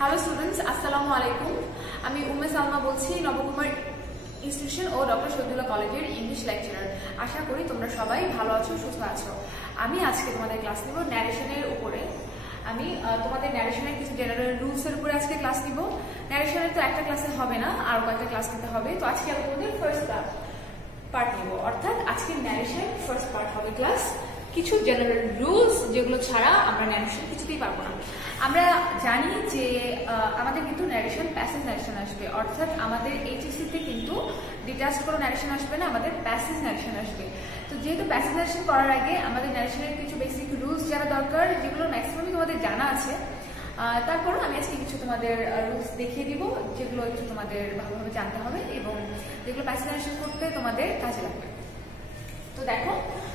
Hello students, আসসালামু আলাইকুম। আমি উম্মে সালমা বলছি, নবকুমার ইনস্টিটিউশন ও ডক্টর শহীদুল্লাহ কলেজের ইংলিশ লেকচারার। আশা করি তোমরা সবাই ভালো আছো, সুস্থ আছো। আমি আজকে তোমাদের ক্লাস নিব ন্যারেশনের উপরে। আমি তোমাদের ন্যারেশনের কিছু জেনারেল রুলসের উপরে আজকে ক্লাস নিব। ন্যারেশনের তো একটা ক্লাসে হবে না, আরো কয়েকটা ক্লাস নিতে হবে। তো আজকে আমি তোমাদের ফার্স্ট পার্ট নিব, অর্থাৎ আজকে ন্যারেশন ফার্স্ট পার্ট হবে ক্লাস। কিছু জেনারেল রুলস যেগুলো ছাড়া আমরা ন্যারেশন কিছুতেই পারবো না। আমরা জানি যে আমাদের কিন্তু ন্যারেশন প্যাসিভ ন্যারেশন আসবে, অর্থাৎ আমাদের এইচএসসিতে কিন্তু ডিটাচ কোনো ন্যারেশন আসবে না, আমাদের প্যাসিভ ন্যারেশন আসবে। তো যেহেতু প্যাসিভ ন্যারেশন করার আগে আমাদের ন্যারেশনের কিছু বেসিক রুলস জানা দরকার, যেগুলো ম্যাক্সিমামই তোমাদের জানা আছে। তারপরও আমি আজকে কিছু তোমাদের রুলস দেখিয়ে দিব, যেগুলো একটু তোমাদের ভালোভাবে জানতে হবে এবং যেগুলো প্যাসিভ ন্যারেশন করতে তোমাদের কাজে লাগবে। তো দেখো,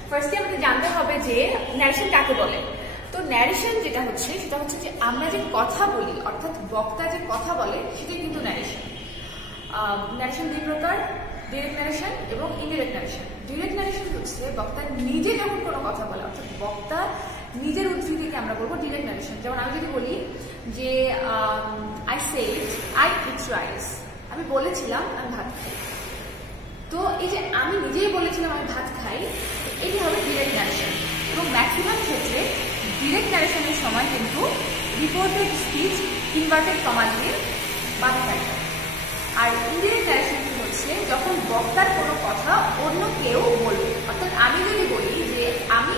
ফার্স্টে আমাদের জানতে হবে যে ন্যারেশন কাকে বলে। তো ন্যারেশন যেটা হচ্ছে সেটা হচ্ছে যে আমরা যে কথা বলি, অর্থাৎ বক্তা যে কথা বলে সেটাই কিন্তু ন্যারেশন। ন্যারেশন দুই প্রকার, ডিরেক্ট ন্যারেশন এবং ইনডিরেক্ট ন্যারেশন। ডিরেক্ট ন্যারেশন হচ্ছে বক্তা নিজে যখন কোনো কথা বলে, অর্থাৎ বক্তা নিজের উদ্ধৃতিকে আমরা বলবো ডিরেক্ট ন্যারেশন। যেমন আমি যদি বলি যে I said I eat rice, আমি বলেছিলাম আমি ভাত খাই। তো এই যে আমি নিজেই বলেছিলাম আমি ভাত খাই, এটি হবে ডিরেক্ট ন্যারেশন। এবং ম্যাক্সিমাম ক্ষেত্রে ডিরেক্ট ন্যারেশনের সময় কিন্তু রিপোর্টেড স্পিচ ইনভার্টেড কমা দিয়ে বাধা থাকে। আর ইনডিরেক্ট ন্যারেশন হচ্ছে যখন বক্তার কোনো কথা অন্য কেউ বলবে, অর্থাৎ আমি যদি বলি যে আমি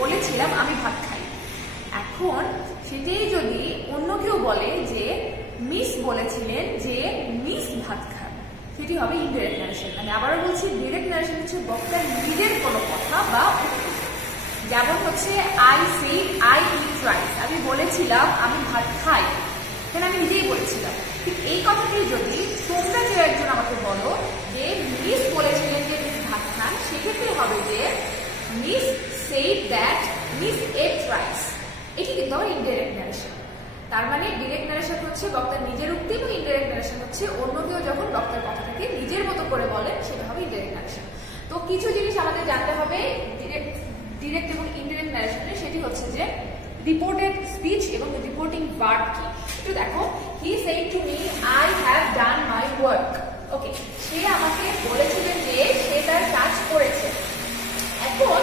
বলেছিলাম আমি ভাত খাই, এখন সেটাই যদি অন্য কেউ বলে যে মিস বলেছিলেন যে মিস ভাত খান, সেটি হবে ইনডিরেক্ট ন্যারেশন। আমি আবারও বলছি, ডিরেক্ট ন্যারেশন হচ্ছে বক্তার নিজের কোনো কথা বা যেমন হচ্ছে I said I eat rice, আমি বলেছিলাম আমি ভাত খাই, এখানে আমি নিজেই বলেছিলাম। ঠিক এই কথাটি যদি তোমরা কেউ একজন আমাকে বলো যে মিস বলেছিলেন যে মিস ভাত খান, সেক্ষেত্রে হবে যে miss said that miss ate rice. এটি কিন্তু আমার ইনডিরেক্ট ন্যারেশন। তার মানে ডিরেক্ট ন্যারেশন হচ্ছে বক্তার নিজের উক্তি এবং ইনডিরেক্ট ন্যারেশন হচ্ছে অন্য কেউ যখন বক্তার কথাটাকে নিজের মতো করে বলেন, সেটা হবে ইনডিরেক্ট ন্যারেশন। তো কিছু জিনিস আমাদের জানতে হবে ডিরেক্ট এবং ইনডিরেক্ট ন্যারেশনে, সেটি হচ্ছে যে রিপোর্টেড স্পিচ এবং রিপোর্টিং ভার্ব কি। একটু দেখো, he said to me I have done my work. Okay, সে আমাকে বলেছিলেন যে সে তার কাজ করেছে। এখন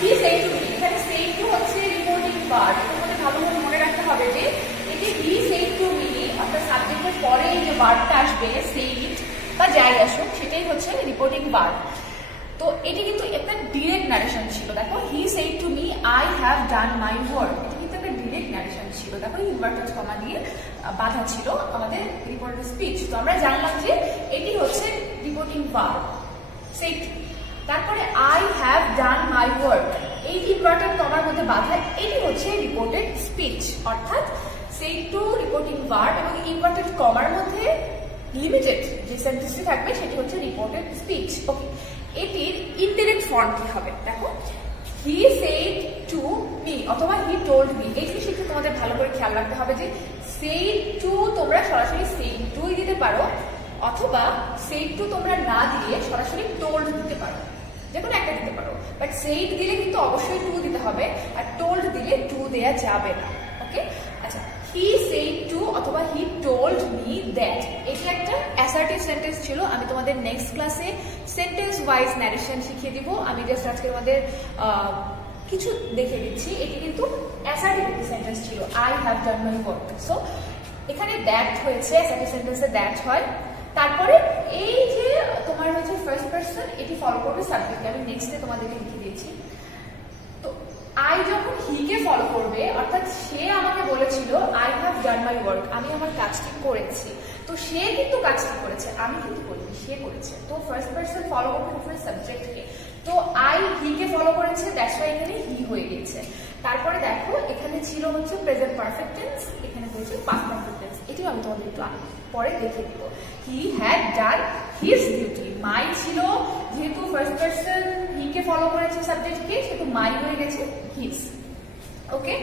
হি সেড টু মি, এখানে সেড টু হচ্ছে রিপোর্টিং ভার্ব। তোমাদের ভালোভাবে মনে রাখতে হবে যে এই যে হি সেড টু মি, অর্থাৎ সাবজেক্টের পরে এই যে ভার্বটা আসবে সেইড বা যাই আসুক, সেটাই হচ্ছে রিপোর্টিং ভার্ব। তো এটি কিন্তু একটা ডিরেক্ট ন্যারেশন ছিল। দেখো, he said to me I have done my work, এটি কিন্তু একটা ডিরেক্ট ন্যারেশন ছিল। দেখো, ইনভার্টেড কমা দিয়ে বাধা ছিল আমাদের রিপোর্টেড স্পিচ। তো আমরা জানলাম যে এটি হচ্ছে রিপোর্টিং ভার্ব সেড। তারপরে I have done my work, এই ইনভার্টেড কমার মধ্যে বাধা, এটি হচ্ছে রিপোর্টেড স্পিচ। অর্থাৎ সেড টু রিপোর্টিং ভার্ব এবং ইনভার্টেড কমার মধ্যে লিমিটেড যে সেন্টেন্সটি থাকবে সেটি হচ্ছে রিপোর্টেড স্পিচ। ওকে, এটির ইনডিরেক্ট ফর্ম কি হবে? দেখো, হি সেড টু মি অথবা হি টোল্ড মি, এই জিনিসটা তোমাদের ভালো করে খেয়াল রাখতে হবে যে সেড টু তোমরা সরাসরি সেড টুই দিতে পারো, অথবা সেড টু তোমরা না দিয়ে সরাসরি টোল্ড দিতে পারো, যে কোনো একটা দিতে পারো। বাট সেড দিলে কিন্তু অবশ্যই টু দিতে হবে, আর টোল্ড দিলে টু দেয়া যাবে না। ওকে, আচ্ছা, হি সেড টু অথবা হি টোল্ড মি দ্যাট, এটি একটা অ্যাসার্টিভ সেন্টেন্স ছিল। আমি তোমাদের নেক্সট ক্লাসে সেন্টেন্স ওয়াইজ ন্যারেশন শিখিয়ে দিব। আমি জাস্ট আজকে তোমাদের কিছু দেখে দিচ্ছি। এটি কিন্তু অ্যাসার্টিভ একটি সেন্টেন্স ছিল, I have done my work. So এখানে দ্যাট হয়েছে, অ্যাসার্টিভ সেন্টেন্সে দ্যাট হয়। তারপরে এই যে তোমার হচ্ছে ফার্স্ট পারসন, এটি ফলো করবে সাবজেক্ট। আমি নেক্সটে তোমাদেরকে লিখে দিয়েছি। তো আই যখন হিকে ফলো করবে, অর্থাৎ সে আমাকে বলেছিল I have done my work, আমি আমার কাজটি করেছি। তো সে কিন্তু কাজটি করেছে, আমি কিন্তু করিনি, সে করেছে। তো ফার্স্ট পারসন ফলো করবে সাবজেক্টকে। তো আই হিকে ফলো করেছে, দ্যাটস ওয়াই এখানে হি হয়ে গেছে। তারপরে দেখো, এখানে ছিল হচ্ছে প্রেজেন্ট পারফেক্ট টেন্স, এখানে হয়েছে পাস্ট পারফেক্ট টেন্স। এটিও আমি তোমাদের একটু পরে দেখে দিব। He had done his duty, my ছিল, যেহেতু ফার্স্ট পারসন হিকে ফলো করেছে সাবজেক্টকে, সেহেতু মাই হয়ে গেছে হিজ। ওকে,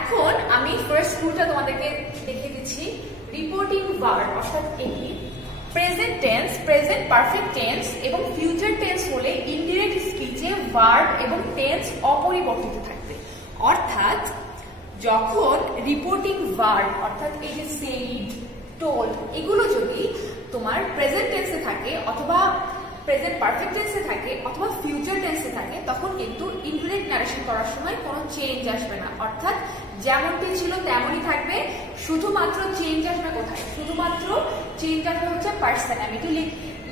এখন আমি ফার্স্ট রুলটা তোমাদেরকে দেখিয়ে দিচ্ছি। রিপোর্টিং ভার্ব, অর্থাৎ এটি present tense, present perfect tense এবং ফিউচার টেন্স হলে ইনডিরেক্ট স্পিচে ভার্ব এবং টেন্স অপরিবর্তিত থাকবে। অর্থাৎ যখন রিপোর্টিং ভার্ব অর্থাৎ এই যে সেড, টোল্ড এগুলো যদি তোমার প্রেজেন্ট টেন্সে থাকে অথবা প্রেজেন্ট পারফেক্ট টেন্সে থাকে অথবা ফিউচার টেন্সে থাকে, তখন কিন্তু ইনডিরেক্ট ন্যারেশন করার সময় কোনো চেঞ্জ আসবে না, অর্থাৎ যেমনটি ছিল তেমনই থাকবে। শুধুমাত্র চেঞ্জ আসবে কোথায়? শুধুমাত্র চেঞ্জ আসবে হচ্ছে পার্সন। আমি একটু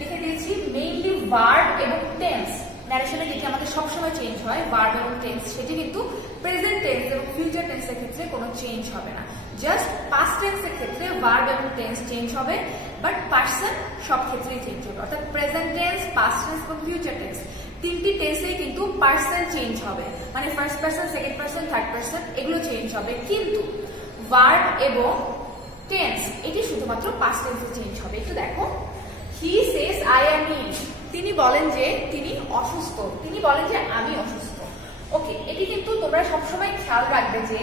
লিখে দিয়েছি, মেইনলি ভার্ব এবং টেন্স। ন্যারেশনে যেটি আমাদের সবসময় চেঞ্জ হয় ভার্ব এবং টেন্স, সেটি কিন্তু প্রেজেন্ট টেন্স এবং ফিউচার টেন্সের ক্ষেত্রে কোনো চেঞ্জ হবে না। জাস্ট পাস্ট টেন্সের ক্ষেত্রে ভার্ব এবং টেন্স চেঞ্জ হবে, বাট পার্সন সব ক্ষেত্রেই চেঞ্জ হবে। অর্থাৎ প্রেজেন্ট টেন্স, পাস্ট টেন্স এবং ফিউচার টেন্স তিনটি টেন্সেই কিন্তু পার্সন চেঞ্জ হবে, মানে first person, second person, third person এগুলো চেঞ্জ হবে। কিন্তু ভার্ব এবং টেন্স এটি শুধুমাত্র পাস্ট টেন্সে চেঞ্জ হবে। একটু দেখো, হি সেজ আই অ্যাম ইল। তিনি বলেন যে তিনি অসুস্থ, তিনি বলেন যে আমি অসুস্থ। ওকে, এটি কিন্তু তোমরা সবসময় খেয়াল রাখবে যে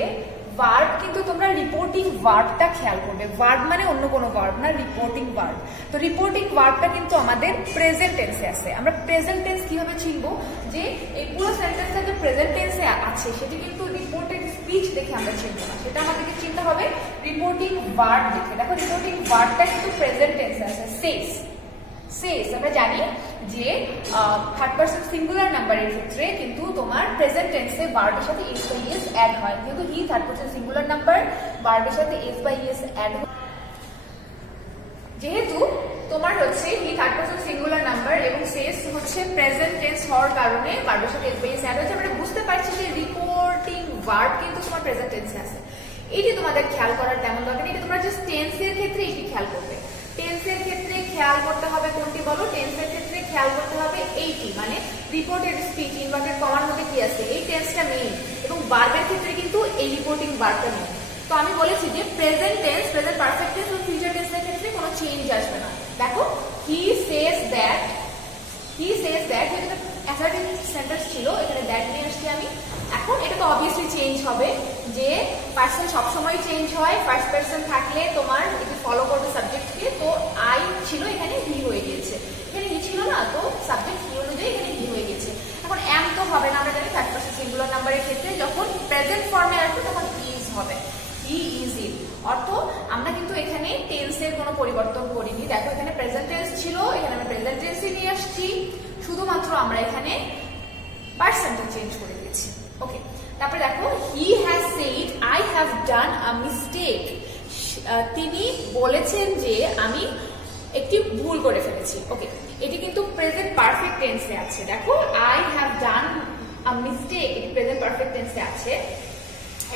ভার্ব কিন্তু তোমরা রিপোর্টিং ভার্বটা খেয়াল করবে। ভার্ব মানে অন্য কোনো ভার্ব না, রিপোর্টিং ভার্ব। তো রিপোর্টিং ভার্বটা কিন্তু আমাদের প্রেজেন্ট টেন্সে আছে। আমরা প্রেজেন্ট টেন্স কিভাবে চিনবো? যে এই পুরো সেন্টেন্সটা যে প্রেজেন্ট টেন্সে আছে সেটি কিন্তু রিপোর্টেড স্পিচ দেখে আমরা চিনবো না, সেটা আমাদেরকে চিনতে হবে রিপোর্টিং ভার্ব দেখে। দেখো, রিপোর্টিং ভার্বটা কিন্তু প্রেজেন্ট টেন্সে আছে। সেজ, সেজ আমরা জানি যে থার্ড পারসন সিঙ্গুলার নাম্বারের ক্ষেত্রে কিন্তু তোমার প্রেজেন্ট টেন্সে ভার্বের সাথে এস বাই এস অ্যাড হয়, কিন্তু he third person singular number, ভার্বের সাথে এস বাই এস অ্যাড হয়। যেহেতু তোমার হচ্ছে he third person singular number এবং সেজ হচ্ছে প্রেজেন্ট টেন্স হওয়ার কারণে ভার্বের সাথে এস বাই এস অ্যাড হয়েছে, আমরা বুঝতে পারছি যে রিপোর্টিং ভার্ব কিন্তু তোমার প্রেজেন্ট টেন্সে আছে। এটি তোমাদের খেয়াল করার তেমন দরকার নেই, এটা তোমরা জাস্ট টেন্সের ক্ষেত্রে এটি খেয়াল করবে। টেন্সের ক্ষেত্রে খেয়াল করতে হবে কোনটি বলো? টেন্সের ক্ষেত্রে খেয়াল করতে হবে এইটি, মানে রিপোর্টেড স্পিচ ইনভার্টেড কমার মধ্যে কি আছে, এই টেন্সটা মেইন, এবং ভার্বের ক্ষেত্রে কিন্তু এই রিপোর্টিং ভার্বটা মেইন। তো আমি বলেছি যে present tense, present perfect tense এবং ফিউচার টেন্সের ক্ষেত্রে কোনো চেঞ্জ আসবে না। দেখো, he says that, he says that যেটা অ্যাসার্টিভ সেন্টেন্স ছিল, এখানে দ্যাট নিয়ে আসছি আমি। এখন এটা তো অবভিয়াসলি চেঞ্জ হবে, যে পার্সন সবসময় চেঞ্জ হয়। ফার্স্ট পার্সন থাকলে তোমার এটি ফলো করবে সাবজেক্টকে, তো আই ছিল এখানে হি হয়ে গিয়েছে, এখানে হি ছিল না, তো সাবজেক্ট হি অনুযায়ী এখানে হি হয়ে গেছে। এখন এম তো হবে না, আমরা জানি থার্ড পার্সন সিঙ্গুলার নাম্বারের ক্ষেত্রে যখন প্রেজেন্ট ফর্মে আসবে তখন ইজ হবে, হি ইজ ইট। অর্থ আমরা কিন্তু এখানে টেন্সের কোনো পরিবর্তন করিনি। দেখো, এখানে প্রেজেন্ট টেন্স ছিল, এখানে আমরা প্রেজেন্ট টেন্সে নিয়ে আসছি, শুধুমাত্র আমরা এখানে পার্সনটা চেঞ্জ করে দিয়েছি। ওকে, তারপরে দেখো, he has said I have done a mistake. তিনি বলেছেন যে আমি একটি ভুল করে ফেলেছি। ওকে, এটি কিন্তু প্রেজেন্ট পারফেক্ট টেন্সে আছে। দেখো, I have done a mistake, এটি প্রেজেন্ট পারফেক্ট টেন্সে আছে,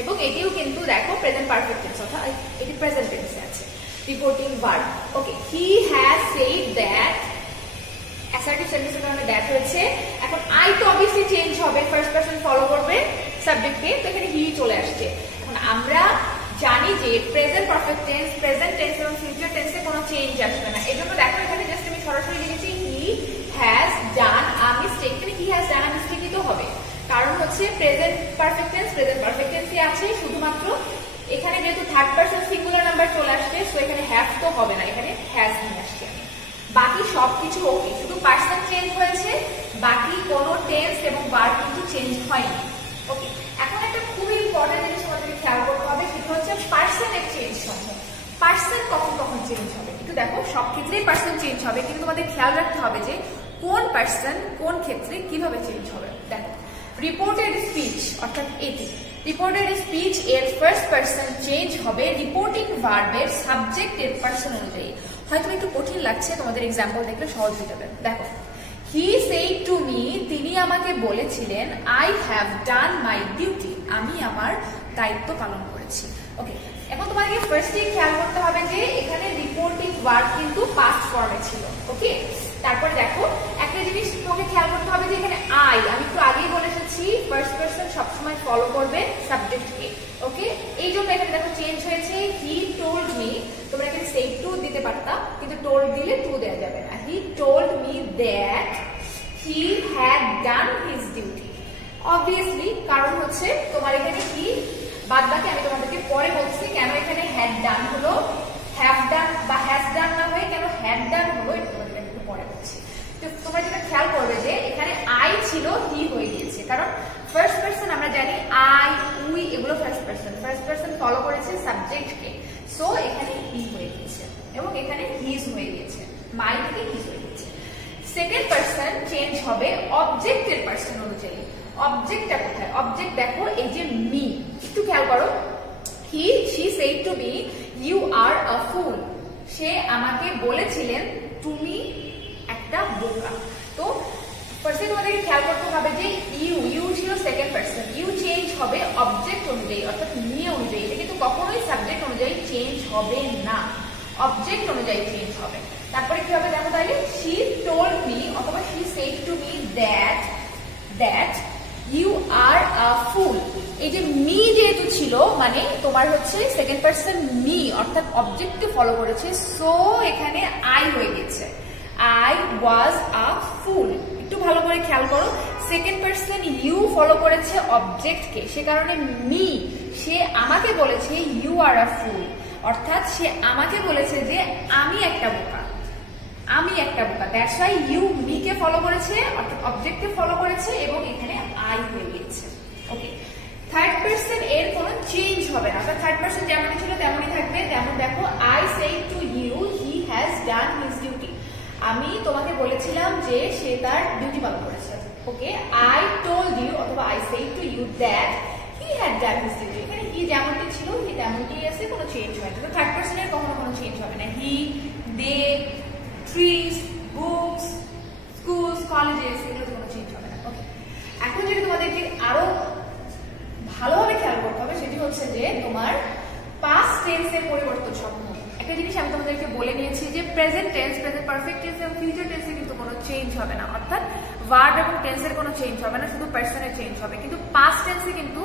এবং এটিও কিন্তু দেখো প্রেজেন্ট পারফেক্ট টেন্স, অর্থাৎ এটি প্রেজেন্ট টেন্সে আছে। Reporting verb. Okay, he has said that, assertive সেন্টেন্সের কারণে দ্যাট হয়েছে। এখন আই তো অবভিয়াসলি চেঞ্জ হবে, ফার্স্ট পারসন ফলো করবে সাবজেক্টকে, তো এখানে হি চলে আসছে। এখন আমরা জানি যে present perfect tense, present tense এবং ফিউচার টেন্সে কোনো চেঞ্জ আসবে না। এজন্য দেখো এখানে জাস্ট আমি সরাসরি লিখেছি হি হ্যাজ ডান আ মিস্টেক। এখানে হি হ্যাজ ডান আ মিস্টেকই তো হবে, কারণ হচ্ছে প্রেজেন্ট পারফেক্ট টেন্সে আছে। শুধুমাত্র এখানে যেহেতু থার্ড পারসন সিঙ্গুলার নাম্বার চলে আসছে, সো এখানে হ্যাভ তো হবে না, এখানে হ্যাজ নিয়ে আসছে। বাকি সবকিছু ওকে, শুধু পার্সন চেঞ্জ হয়েছে, বাকি কোনো টেন্স এবং ভার্ব কিন্তু চেঞ্জ হয়নি। ওকে, এখন একটা খুবই ইম্পর্টেন্ট জিনিস আমাদেরকে খেয়াল করতে হবে, সেটা হচ্ছে পার্সনের চেঞ্জ হবে। পার্সন কখন কখন চেঞ্জ হবে? একটু দেখো, সব ক্ষেত্রেই পার্সন চেঞ্জ হবে, কিন্তু তোমাদের খেয়াল রাখতে হবে যে কোন পার্সন কোন ক্ষেত্রে কিভাবে চেঞ্জ হবে। দেখো, রিপোর্টেড স্পিচ অর্থাৎ এটি, রিপোর্টেড স্পিচ এর ফার্স্ট পার্সন চেঞ্জ হবে রিপোর্টিং ভার্বের সাবজেক্টের পার্সন অনুযায়ী। হয়তো একটু কঠিন লাগছে, তোমাদের এক্সাম্পল দেখলে সহজ হয়ে যাবে। দেখো, হি সেড টু মি, তিনি আমাকে বলেছিলেন, I have done my duty, আমি আমার দায়িত্ব পালন করেছি। ওকে, এখন তোমাকে ফার্স্টে খেয়াল করতে হবে যে এখানে রিপোর্টিং ভার্ব কিন্তু পাস্ট ফর্মে ছিল। ওকে, তারপর দেখো একটা জিনিস তোমাকে খেয়াল করতে হবে যে এখানে আই, আমি একটু আগেই বলে এসেছি ফার্স্ট পারসন সবসময় ফলো করবে সাবজেক্টকে। ওকে, এই জন্য এখানে দেখো চেঞ্জ হয়েছে, হি টোল্ড মি। তোমরা এখানে সেড টু দিতে পারতা, কিন্তু টোল্ড দিলে টু দেওয়া যাবে না। He told me that he had done his duty. Obviously কারণ হচ্ছে তোমার এখানে কি বাদ বাকি আমি তোমাদেরকে পরে বলছি কেন এখানে হ্যাড ডান হলো, হ্যাভ ডান বা হ্যাজ ডান না হয়ে কেন হ্যাড ডান হলো, এটা তোমাদেরকে একটু পরে বলছি। তো তোমরা যেটা খেয়াল করবে যে এখানে আই ছিল হি হয়ে গিয়েছে, কারণ ফার্স্ট পারসন আমরা জানি আই, উই এগুলো ফার্স্ট পারসন ফলো করেছে সাবজেক্টকে, সো এখানে হি হয়ে গিয়েছে এবং এখানে হিজ হয়ে গিয়েছে, মাই থেকে হিজ হয়ে গিয়েছে। সেকেন্ড পারসন চেঞ্জ হবে অবজেক্টের পারসন অনুযায়ী। অবজেক্টটা কোথায়? অবজেক্ট দেখো এই যে মি, একটু খেয়াল করো। she said to me you are a fool, সে আমাকে বলেছিলেন তুমি একটা বোকা। তো ফার্স্টে তোমাদেরকে খেয়াল করতে হবে যে ইউ ছিল সেকেন্ড পারসন, ইউ চেঞ্জ হবে অবজেক্ট অনুযায়ী অর্থাৎ মি অনুযায়ী, এটা কিন্তু কখনোই সাবজেক্ট অনুযায়ী চেঞ্জ হবে না, অবজেক্ট অনুযায়ী চেঞ্জ হবে। তারপরে কি হবে দেখো তাহলে, she told me অথবা she said to me that you are a fool, এই যে মি যেহেতু ছিল মানে তোমার হচ্ছে সেকেন্ড পারসন মি অর্থাৎ অবজেক্টকে ফলো করেছে, সো এখানে আই হয়ে গেছে, I was a fool। একটু ভালো করে খেয়াল করো, সেকেন্ড পারসন ইউ ফলো করেছে অবজেক্টকে, সে কারণে মি, সে আমাকে বলেছে you are a fool, অর্থাৎ সে আমাকে বলেছে যে আমি একটা বোকা, দ্যাটস ওয়াই ইউ মি কে ফলো করেছে অর্থাৎ অবজেক্টকে ফলো করেছে এবং এখানে আই হয়ে গেছে। ওকে, থার্ড পারসন এর কোনো চেঞ্জ হবে না, অর্থাৎ থার্ড পারসন যেমনই ছিল তেমনই থাকবে। যেমন দেখো I said to you he has done his duty, আমি তোমাকে বলেছিলাম যে সে তার ডিউটি পালন করেছে। ওকে, আই টোল্ড ইউ অথবা I said to you that he had done his duty, এখানে হি যেমনটি ছিল হি তেমনটি আছে, কোনো চেঞ্জ হয় না। তো থার্ড পারসনের কখনো কোনো চেঞ্জ হবে না, হি, দে, ট্রিজ, বুকস, স্কুলস, কলেজেস এগুলো কোনো চেঞ্জ হবে না। ওকে, এখন যদি তোমাদেরকে আরো ভালোভাবে খেয়াল করতে হবে সেটি হচ্ছে যে তোমার পাস্ট টেন্সের পরিবর্তন সমূহ। একটা জিনিস আমি তোমাদেরকে বলে নিয়েছি যে present tense, present perfect tense এবং ফিউচার টেন্সে কিন্তু কোনো চেঞ্জ হবে না, অর্থাৎ ভার্ব এবং টেন্সের কোনো চেঞ্জ হবে না, শুধু পার্সনের চেঞ্জ হবে। কিন্তু পাস্ট টেন্সে কিন্তু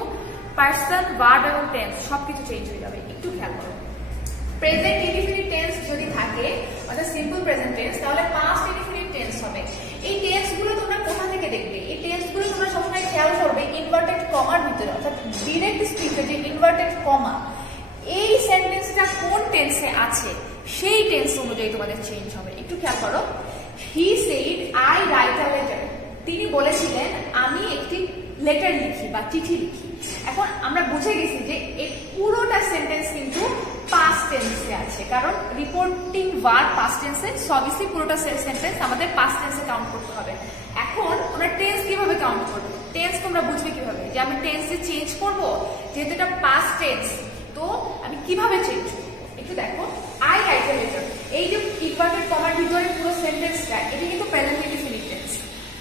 পার্সন, ভার্ব এবং টেন্স সবকিছু চেঞ্জ হয়ে যাবে, একটু খেয়াল করো। প্রেজেন্ট ইনডিফিনিট টেন্স যদি থাকে অর্থাৎ সিম্পল প্রেজেন্ট টেন্স, তাহলে পাস্ট ইনডিফিনিট টেন্স হবে। এই টেন্সগুলো তোমরা কোথা থেকে দেখবে? এই টেন্সগুলো তোমরা সবসময় খেয়াল করবে ইনভার্টেড কমার ভিতরে, অর্থাৎ ডিরেক্ট স্পিচে যে ইনভার্টেড কমা, এই সেন্টেন্সটা কোন টেন্সে আছে সেই টেন্স অনুযায়ী তোমাদের চেঞ্জ হবে। একটু খেয়াল করো, হি said I right a letter, তিনি বলেছিলেন আমি একটি লেটার লিখি বা চিঠি লিখি। এখন আমরা বুঝে গেছি যে এই পুরোটা সেন্টেন্স কিন্তু পাস্ট টেন্সে আছে, কারণ রিপোর্টিং ভার্ব পাস্ট টেন্সে, সবই পুরোটা সেন্টেন্স আমাদের পাস্ট টেন্সে কাউন্ট করতে হবে। এখন আমরা টেন্স কিভাবে কাউন্ট করব? টেন্স তোমরা বুঝবে কিভাবে যে আমি টেন্সে চেঞ্জ করব, যেহেতু এটা পাস্ট টেন্স, তো আমি কিভাবে চেঞ্জ করব? একটু দেখো, আই রাইট আ লেটার, এই যে ইনভার্টেড কমার ভিতরে পুরো সেন্টেন্সটা এটা কিন্তু প্রেজেন্ট ইনডিফিনিট টেন্স।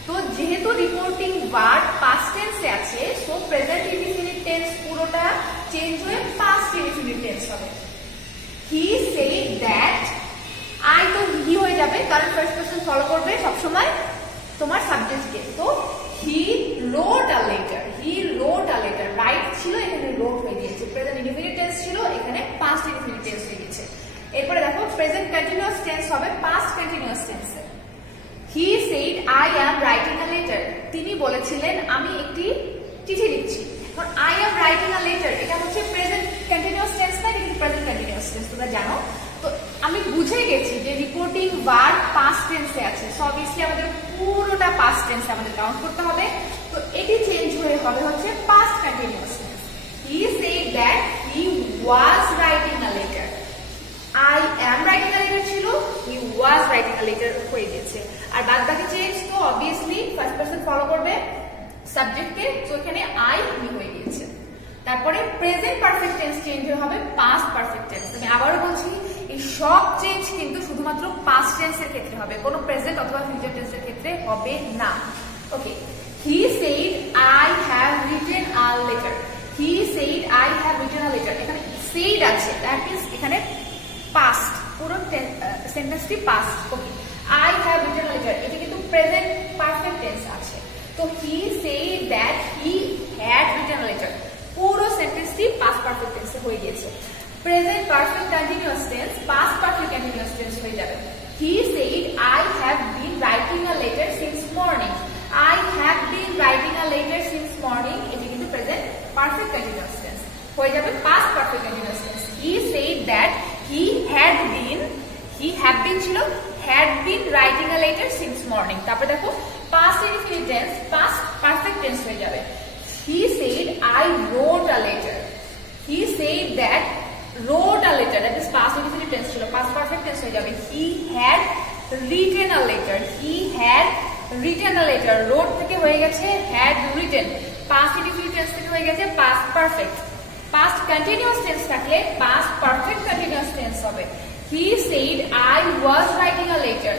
তো যেহেতু রিপোর্টিং ভার্ব পাস্ট টেন্সে আছে, সো প্রেজেন্ট ইনডিফিনিট টেন্স পুরোটা চেঞ্জ হয়ে পাস্ট ইনডিফিনিট টেন্স হবে। হি সেড দ্যাট, আই তো হি হয়ে যাবে কারণ ফার্স্ট পারসন ফলো করবে সবসময় তোমার সাবজেক্টকে। তো হি রোট আ লেটার, রাইট ছিল এখানে রোট হয়ে গিয়েছে, প্রেজেন্ট ইনডিফিনিট টেন্স ছিল এখানে পাস্ট ইনডিফিনিট টেন্স হয়ে গেছে। এরপরে দেখো প্রেজেন্ট কন্টিনিউয়াস টেন্স হবে পাস্ট কন্টিনিউয়াস টেন্সে। He said I am writing a letter, তিনি বলেছিলেন আমি একটি চিঠি লিখছি। এখন I am writing a letter এটা হচ্ছে প্রেজেন্ট কন্টিনিউয়াস টেন্স না, কিন্তু প্রেজেন্ট কন্টিনিউয়াস টেন্স তোমরা জানো। তো আমি বুঝে গেছি যে রিপোর্টিং ভার্ব পাস্ট টেন্সে আছে, সো অবভিয়াসলি আমাদের পুরোটা পাস্ট টেন্সে আমাদের কাউন্ট করতে হবে। তো এটি চেঞ্জ হয়ে হবে হচ্ছে past continuous tense. He said that he was writing a letter, I am writing a letter ছিল, হি ওয়াজ রাইটিং আ লেটার হয়ে গেছে। আর বাদ বাকি চেঞ্জ তো অবভিয়াসলি ফার্স্ট পারসন ফলো করবে সাবজেক্টকে, তো এখানে আই হি হয়ে গিয়েছে। তারপরে প্রেজেন্ট পারফেক্ট টেন্স চেঞ্জ হবে পাস্ট পারফেক্ট টেন্স। আমি আবারও বলছি এই সব চেঞ্জ কিন্তু শুধুমাত্র পাস্ট টেন্সের ক্ষেত্রে হবে, কোনো প্রেজেন্ট অথবা ফিউচার টেন্সের ক্ষেত্রে হবে না। Okay, he said I have written a letter, he said I have written a letter, এখানে সেড আছে, দ্যাট মিন্স এখানে পাস্ট, পুরো সেন্টেন্সটি past. Okay, I have written a letter এটা কিন্তু প্রেজেন্ট পারফেক্ট টেন্স আছে। তো he said that he had written a letter, পুরো সেন্টেন্সটি পাস্ট পারফেক্ট টেন্সে হয়ে গিয়েছে। Present perfect continuous tense past perfect continuous tense হয়ে যাবে। He said I have been writing a letter since morning, I have been writing a letter since morning এটি কিন্তু present perfect continuous tense হয়ে যাবে past perfect continuous tense. He said that he had been, he have been ছিল had been writing a letter since morning। তারপরে দেখো past indefinite tense past perfect tense হয়ে যাবে। He said I wrote a letter. He said that wrote a letter, that is past indefinite tense ছিল, past perfect tense হয়ে যাবে he had written a letter. He had written a letter. wrote থেকে হয়ে গেছে had written, past indefinite tense থেকে হয়ে গেছে past perfect. past continuous tense থাকলে past perfect continuous tense হবে. He said I was writing a letter.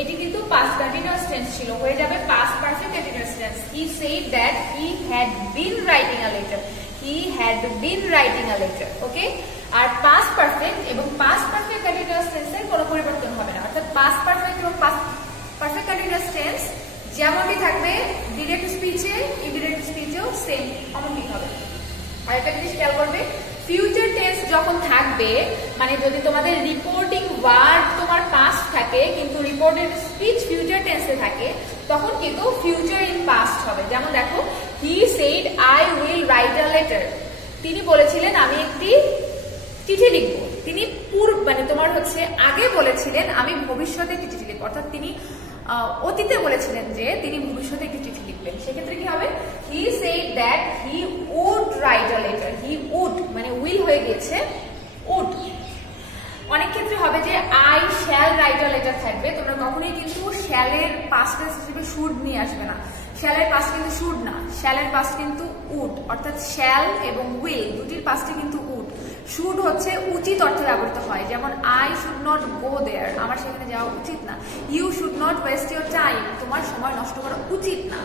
এটি কিন্তু past continuous tense ছিল, হয়ে যাবে past perfect continuous tense. He said that he had been writing a letter. He had been writing a letter. Okay, R past perfect এবং past perfect continuous tense এর কোনো পরিবর্তন হবে না, অর্থাৎ past perfect এবং past perfect continuous tense যেমনই থাকবে ডিরেক্ট স্পিচে, ইনডিরেক্ট স্পিচেও সেম অমনই হবে। আর একটা জিনিস খেয়াল করবে, ফিউচার টেন্স যখন থাকবে, মানে যদি তোমাদের রিপোর্টিং ওয়ার্ড তোমার পাস্ট থাকে কিন্তু রিপোর্টেড স্পিচ ফিউচার টেন্সে থাকে, তখন কিন্তু ফিউচার ইন পাস্ট হবে। যেমন দেখো, he said I will write a letter. তিনি বলেছিলেন আমি একটি চিঠি লিখব। তিনি মানে তোমার হচ্ছে আগে বলেছিলেন আমি ভবিষ্যতে একটি চিঠি লিখব, অর্থাৎ তিনি অতীতে বলেছিলেন যে তিনি ভবিষ্যতে একটি চিঠি লিখবেন। সেক্ষেত্রে কি হবে? He said that he would write a letter. He would মানে উইল হয়ে গেছে উড। অনেক ক্ষেত্রে হবে যে I shall write a letter থাকবে, তোমরা কখনোই কিন্তু শ্যালের পাস্ট টেন্স হিসেবে শুড নিয়ে আসবে না। শ্যালের পাস্ট কিন্তু শুড না, শ্যালের পাস্ট কিন্তু উড, অর্থাৎ শ্যাল এবং উইল দুটির পাস্টে কিন্তু উড। শুড হচ্ছে উচিত অর্থে ব্যবহৃত হয়, যেমন I should not go there, আমার সেখানে যাওয়া উচিত না। You should not waste your time, তোমার সময় নষ্ট করা উচিত না।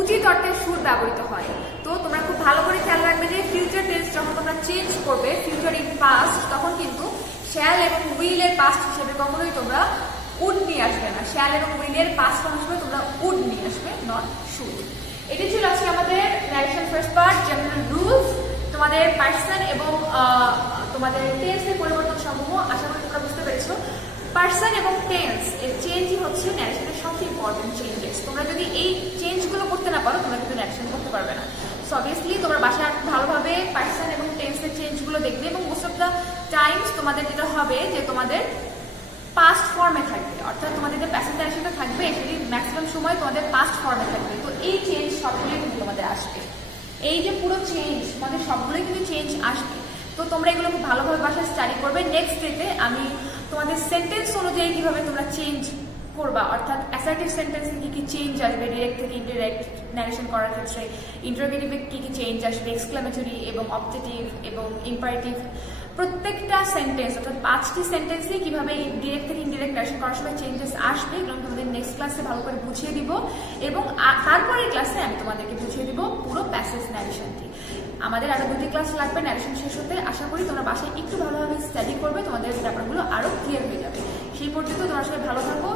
উচিত অর্থে শুড ব্যবহৃত হয়। তো তোমরা খুব ভালো করে খেয়াল রাখবে যে ফিউচার টেন্স যখন তোমরা চেঞ্জ করবে ফিউচার ইন পাস্ট, তখন কিন্তু শ্যাল এবং উইলের পাস্ট হিসেবে কখনোই তোমরা উড নিয়ে আসবে না। শ্যাল এবং উইলের পাস্ট ফর্ম হিসেবে তোমরা উড নিয়ে আসবে, নট শুড। এটি ছিল আজকে আমাদের narration first part, general rules, তোমাদের পার্সন এবং তোমাদের টেন্সের পরিবর্তন সমূহ। আশা করি তোমরা বুঝতে পেরেছো। পার্সন এবং টেন্স এর চেঞ্জই হচ্ছে ন্যারেশনের সবচেয়ে ইম্পর্টেন্ট চেঞ্জেস। তোমরা যদি এই চেঞ্জগুলো করতে না পারো, তোমরা কিন্তু ন্যারেশন করতে পারবে না। সো অবভিয়াসলি তোমরা বাসায় ভালোভাবে পার্সন এবং টেন্সের চেঞ্জগুলো দেখবে, এবং মোস্ট অফ দ্য টাইমস তোমাদের যেটা হবে যে তোমাদের পাস্ট ফর্মে থাকবে, অর্থাৎ তোমাদের যে প্যাসেজ ডাইরেকশনটা থাকবে সেটি ম্যাক্সিমাম সময় তোমাদের পাস্ট ফর্মে থাকবে। তো এই চেঞ্জ সবগুলোই কিন্তু তোমাদের আসবে, এই যে পুরো চেঞ্জ তোমাদের সবগুলোই কিন্তু চেঞ্জ আসবে। তো তোমরা এগুলো খুব ভালোভাবে বাসায় স্টাডি করবে। নেক্সট ডেতে আমি তোমাদের সেন্টেন্স অনুযায়ী কিভাবে তোমরা চেঞ্জ করবা, অর্থাৎ অ্যাসার্টিভ সেন্টেন্সে কি কি চেঞ্জ আসবে ডিরেক্ট থেকে ইনডিরেক্ট ন্যারেশন করার ক্ষেত্রে, ইন্টারোগেটিভে কি কি চেঞ্জ আসবে, এক্সক্লামেটরি এবং অবজেক্টিভ এবং ইম্পারেটিভ, প্রত্যেকটা সেন্টেন্স অর্থাৎ 5টি সেন্টেন্সে কিভাবে ডিরেক্ট থেকে ইনডিরেক্ট ন্যারেশন করার সময় চেঞ্জেস আসবে, এগুলো তোমাদের নেক্সট ক্লাসে ভালো করে বুঝিয়ে দিব। এবং তারপরের ক্লাসে আমি তোমাদেরকে বুঝিয়ে দিব পুরো প্যাসেজ ন্যারেশনটি। আমাদের আরো 2টি ক্লাস লাগবে ন্যারেশন শেষ হতে। আশা করি তোমরা বাসায় একটু ভালোভাবে স্টাডি করবে, তোমাদের ব্যাপারগুলো আরো ক্লিয়ার হয়ে যাবে। সেই পর্যন্ত তোমার সবাই ভালো থাকো,